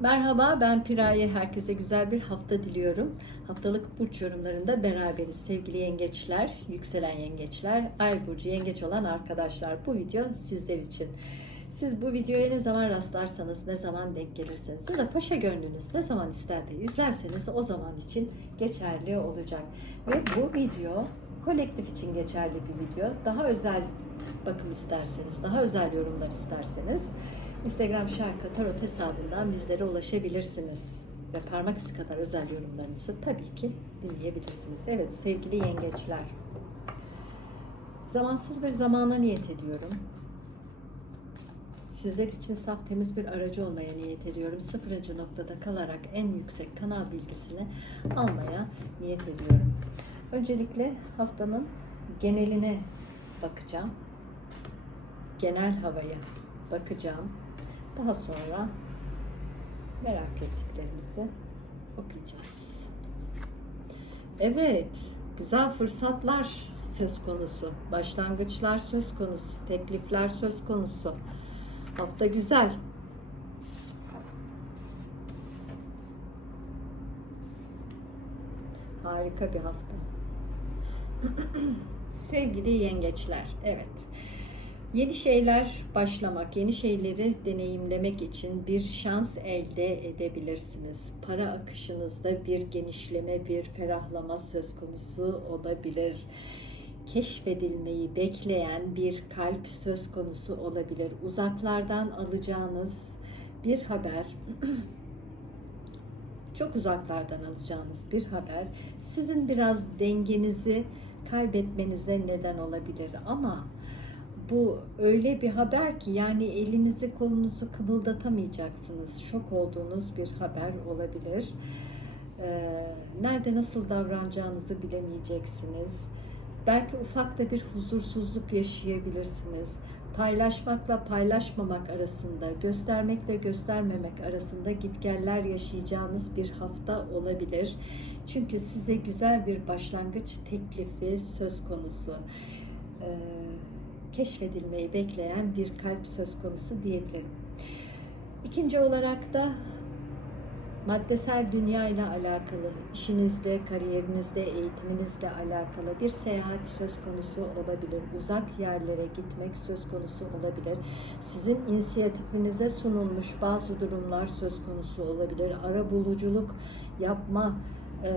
Merhaba ben Piraye. Herkese güzel bir hafta diliyorum. Haftalık burç yorumlarında beraberiz. Sevgili yengeçler, yükselen yengeçler, ay burcu yengeç olan arkadaşlar. Bu video sizler için. Siz bu videoya ne zaman rastlarsanız, ne zaman denk gelirseniz ya da paşa gönlünüz ne zaman ister de izlerseniz o zaman için geçerli olacak. Ve bu video kolektif için geçerli bir video. Daha özel bakım isterseniz, daha özel yorumlar isterseniz Instagram Şarkı Tarot hesabından bizlere ulaşabilirsiniz. Ve parmak izi kadar özel yorumlarınızı tabii ki dinleyebilirsiniz. Evet sevgili yengeçler. Zamansız bir zamana niyet ediyorum. Sizler için saf temiz bir aracı olmaya niyet ediyorum. Sıfırıncı noktada kalarak en yüksek kanal bilgisini almaya niyet ediyorum. Öncelikle haftanın geneline bakacağım. Genel havaya bakacağım. Daha sonra merak ettiklerimizi okuyacağız. Evet, güzel fırsatlar söz konusu, başlangıçlar söz konusu, teklifler söz konusu. Hafta güzel. Harika bir hafta. Sevgili yengeçler, evet. Yeni şeyler başlamak, yeni şeyleri deneyimlemek için bir şans elde edebilirsiniz. Para akışınızda bir genişleme, bir ferahlama söz konusu olabilir. Keşfedilmeyi bekleyen bir kalp söz konusu olabilir. Uzaklardan alacağınız bir haber, çok uzaklardan alacağınız bir haber sizin biraz dengenizi kaybetmenize neden olabilir ama bu öyle bir haber ki yani elinizi kolunuzu kımıldatamayacaksınız. Şok olduğunuz bir haber olabilir. Ee, nerede nasıl davranacağınızı bilemeyeceksiniz. Belki ufak da bir huzursuzluk yaşayabilirsiniz. Paylaşmakla paylaşmamak arasında, göstermekle göstermemek arasında gitgeller yaşayacağınız bir hafta olabilir. Çünkü size güzel bir başlangıç teklifi söz konusu. Ee, keşfedilmeyi bekleyen bir kalp söz konusu diyebilirim. İkinci olarak da maddesel dünya ile alakalı, işinizle, kariyerinizle, eğitiminizle alakalı bir seyahat söz konusu olabilir. Uzak yerlere gitmek söz konusu olabilir. Sizin inisiyatifinize sunulmuş bazı durumlar söz konusu olabilir. Ara buluculuk yapma e,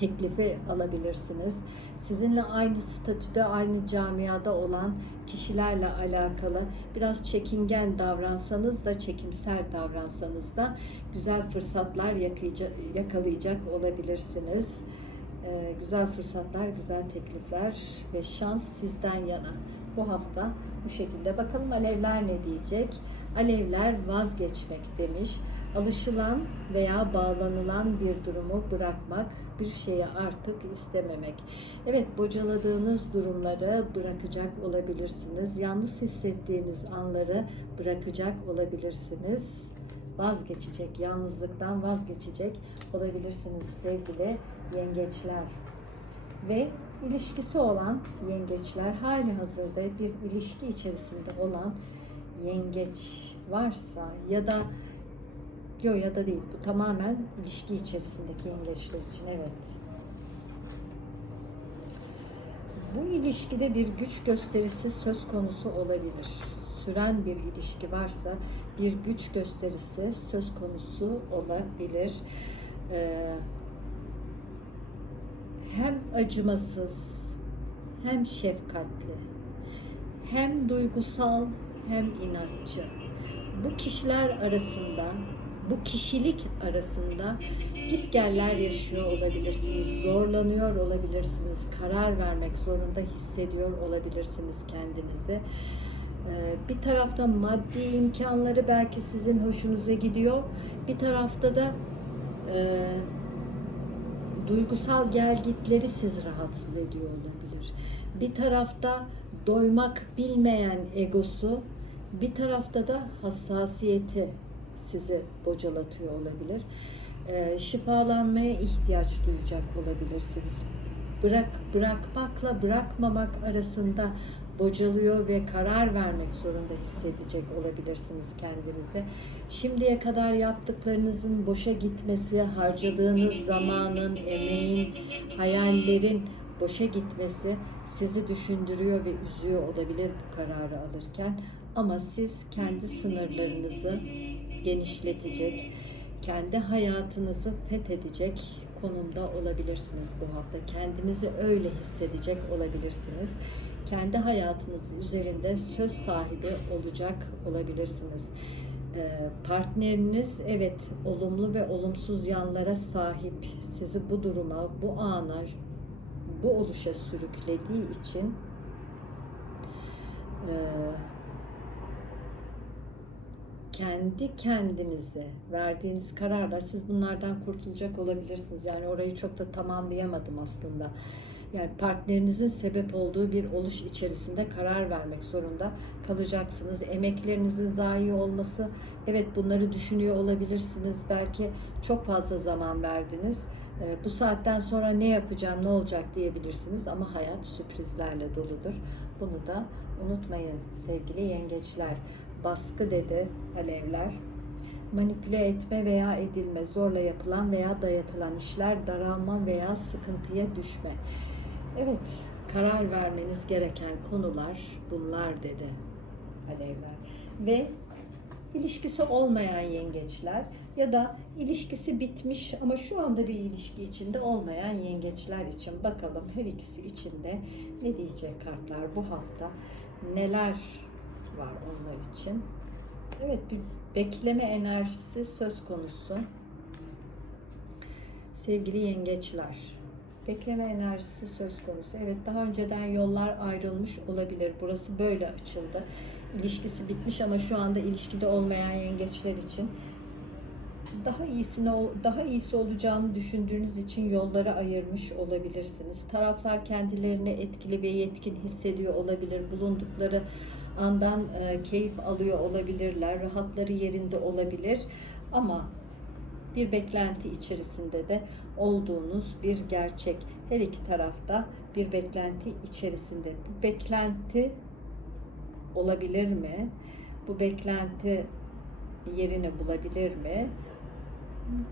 teklifi alabilirsiniz. Sizinle aynı statüde, aynı camiada olan kişilerle alakalı biraz çekingen davransanız da, çekimser davransanız da güzel fırsatlar yakalayacak olabilirsiniz. Ee, güzel fırsatlar, güzel teklifler ve şans sizden yana. Bu hafta bu şekilde. Bakalım alevler ne diyecek? Alevler vazgeçmek demiş alışılan veya bağlanılan bir durumu bırakmak, bir şeye artık istememek. Evet, bocaladığınız durumları bırakacak olabilirsiniz. Yalnız hissettiğiniz anları bırakacak olabilirsiniz. Vazgeçecek, yalnızlıktan vazgeçecek olabilirsiniz sevgili yengeçler. Ve ilişkisi olan yengeçler hali hazırda bir ilişki içerisinde olan yengeç varsa ya da Yok ya da değil. Bu tamamen ilişki içerisindeki yengeçler için. Evet. Bu ilişkide bir güç gösterisi söz konusu olabilir. Süren bir ilişki varsa bir güç gösterisi söz konusu olabilir. Ee, hem acımasız, hem şefkatli, hem duygusal, hem inatçı. Bu kişiler arasında bu kişilik arasında git geller yaşıyor olabilirsiniz, zorlanıyor olabilirsiniz, karar vermek zorunda hissediyor olabilirsiniz kendinizi. Ee, bir tarafta maddi imkanları belki sizin hoşunuza gidiyor, bir tarafta da e, duygusal gelgitleri sizi rahatsız ediyor olabilir. Bir tarafta doymak bilmeyen egosu, bir tarafta da hassasiyeti sizi bocalatıyor olabilir. E, şifalanmaya ihtiyaç duyacak olabilirsiniz. Bırak bırakmakla bırakmamak arasında bocalıyor ve karar vermek zorunda hissedecek olabilirsiniz kendinizi. Şimdiye kadar yaptıklarınızın boşa gitmesi, harcadığınız zamanın, emeğin, hayallerin boşa gitmesi sizi düşündürüyor ve üzüyor olabilir bu kararı alırken. Ama siz kendi sınırlarınızı genişletecek, kendi hayatınızı fethedecek konumda olabilirsiniz bu hafta. Kendinizi öyle hissedecek olabilirsiniz. Kendi hayatınız üzerinde söz sahibi olacak olabilirsiniz. Ee, Partneriniz evet olumlu ve olumsuz yanlara sahip. Sizi bu duruma, bu ana, bu oluşa sürüklediği için e, kendi kendinize verdiğiniz kararla siz bunlardan kurtulacak olabilirsiniz. Yani orayı çok da tamamlayamadım aslında. Yani partnerinizin sebep olduğu bir oluş içerisinde karar vermek zorunda kalacaksınız. Emeklerinizin zayi olması, evet bunları düşünüyor olabilirsiniz. Belki çok fazla zaman verdiniz. Ee, Bu saatten sonra ne yapacağım, ne olacak diyebilirsiniz ama hayat sürprizlerle doludur. Bunu da unutmayın sevgili yengeçler. Baskı dedi alevler. Manipüle etme veya edilme, zorla yapılan veya dayatılan işler, daralma veya sıkıntıya düşme. Evet, karar vermeniz gereken konular bunlar dedi alevler. Ve ilişkisi olmayan yengeçler ya da ilişkisi bitmiş ama şu anda bir ilişki içinde olmayan yengeçler için bakalım her ikisi içinde ne diyecek kartlar bu hafta neler var onlar için. Evet bir bekleme enerjisi söz konusu. Sevgili yengeçler. Bekleme enerjisi söz konusu. Evet daha önceden yollar ayrılmış olabilir. Burası böyle açıldı. İlişkisi bitmiş ama şu anda ilişkide olmayan yengeçler için daha iyisini daha iyisi olacağını düşündüğünüz için yolları ayırmış olabilirsiniz. Taraflar kendilerini etkili ve yetkin hissediyor olabilir. Bulundukları andan e, keyif alıyor olabilirler. Rahatları yerinde olabilir. Ama bir beklenti içerisinde de olduğunuz bir gerçek. Her iki tarafta bir beklenti içerisinde. Bu beklenti olabilir mi? Bu beklenti yerini bulabilir mi?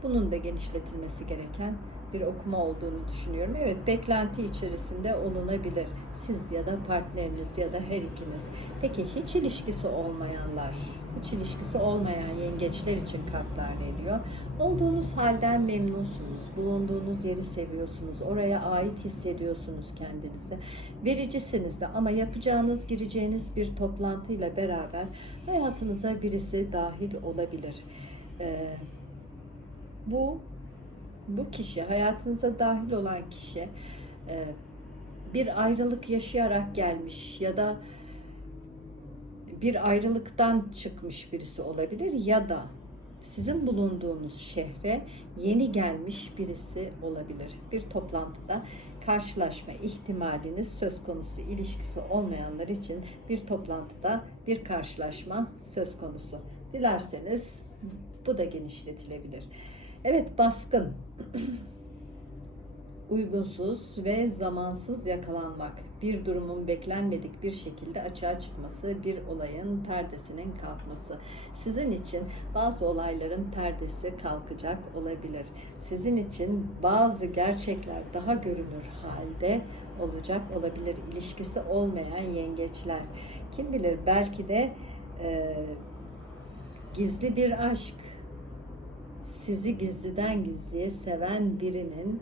Bunun da genişletilmesi gereken bir okuma olduğunu düşünüyorum. Evet, beklenti içerisinde olunabilir. Siz ya da partneriniz ya da her ikiniz. Peki hiç ilişkisi olmayanlar, hiç ilişkisi olmayan yengeçler için kartlar ne diyor? Olduğunuz halden memnunsunuz. Bulunduğunuz yeri seviyorsunuz. Oraya ait hissediyorsunuz kendinizi. Vericisiniz de ama yapacağınız, gireceğiniz bir toplantıyla beraber hayatınıza birisi dahil olabilir. Ee, bu bu kişi, hayatınıza dahil olan kişi e, bir ayrılık yaşayarak gelmiş ya da bir ayrılıktan çıkmış birisi olabilir ya da sizin bulunduğunuz şehre yeni gelmiş birisi olabilir. Bir toplantıda karşılaşma ihtimaliniz söz konusu ilişkisi olmayanlar için bir toplantıda bir karşılaşma söz konusu. Dilerseniz bu da genişletilebilir. Evet baskın, uygunsuz ve zamansız yakalanmak, bir durumun beklenmedik bir şekilde açığa çıkması, bir olayın perdesinin kalkması. Sizin için bazı olayların perdesi kalkacak olabilir. Sizin için bazı gerçekler daha görünür halde olacak olabilir. İlişkisi olmayan yengeçler. Kim bilir belki de e, gizli bir aşk, sizi gizliden gizliye seven birinin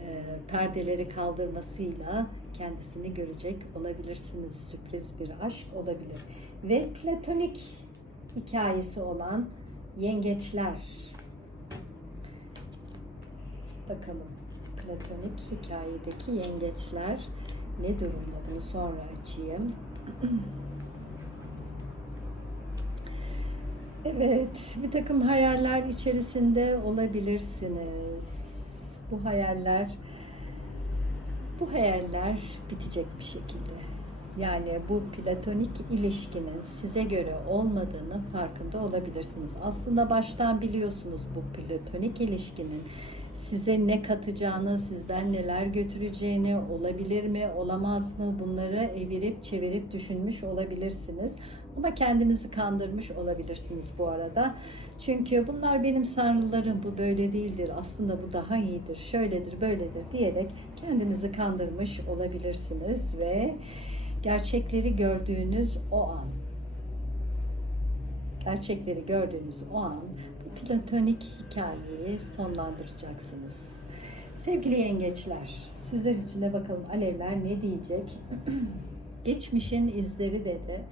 e, perdeleri kaldırmasıyla kendisini görecek olabilirsiniz. Sürpriz bir aşk olabilir. Ve platonik hikayesi olan yengeçler. Bakalım platonik hikayedeki yengeçler ne durumda? Bunu sonra açayım. Evet, bir takım hayaller içerisinde olabilirsiniz. Bu hayaller, bu hayaller bitecek bir şekilde. Yani bu platonik ilişkinin size göre olmadığını farkında olabilirsiniz. Aslında baştan biliyorsunuz bu platonik ilişkinin size ne katacağını, sizden neler götüreceğini, olabilir mi, olamaz mı bunları evirip çevirip düşünmüş olabilirsiniz. Ama kendinizi kandırmış olabilirsiniz bu arada. Çünkü bunlar benim sanrılarım, bu böyle değildir, aslında bu daha iyidir, şöyledir, böyledir diyerek kendinizi kandırmış olabilirsiniz ve gerçekleri gördüğünüz o an gerçekleri gördüğünüz o an bu platonik hikayeyi sonlandıracaksınız. Sevgili yengeçler, sizler için de bakalım alevler ne diyecek? Geçmişin izleri dedi.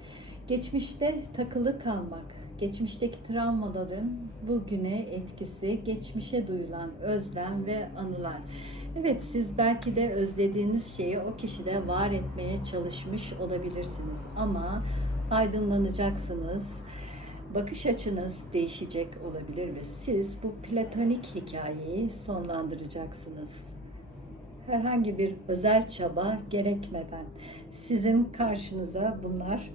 Geçmişte takılı kalmak, geçmişteki travmaların bugüne etkisi, geçmişe duyulan özlem ve anılar. Evet siz belki de özlediğiniz şeyi o kişide var etmeye çalışmış olabilirsiniz ama aydınlanacaksınız bakış açınız değişecek olabilir ve siz bu platonik hikayeyi sonlandıracaksınız. Herhangi bir özel çaba gerekmeden sizin karşınıza bunlar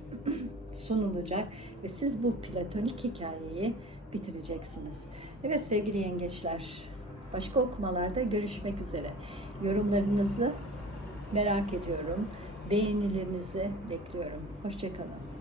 sunulacak ve siz bu platonik hikayeyi bitireceksiniz. Evet sevgili yengeçler, başka okumalarda görüşmek üzere. Yorumlarınızı merak ediyorum. Beğenilerinizi bekliyorum. Hoşçakalın.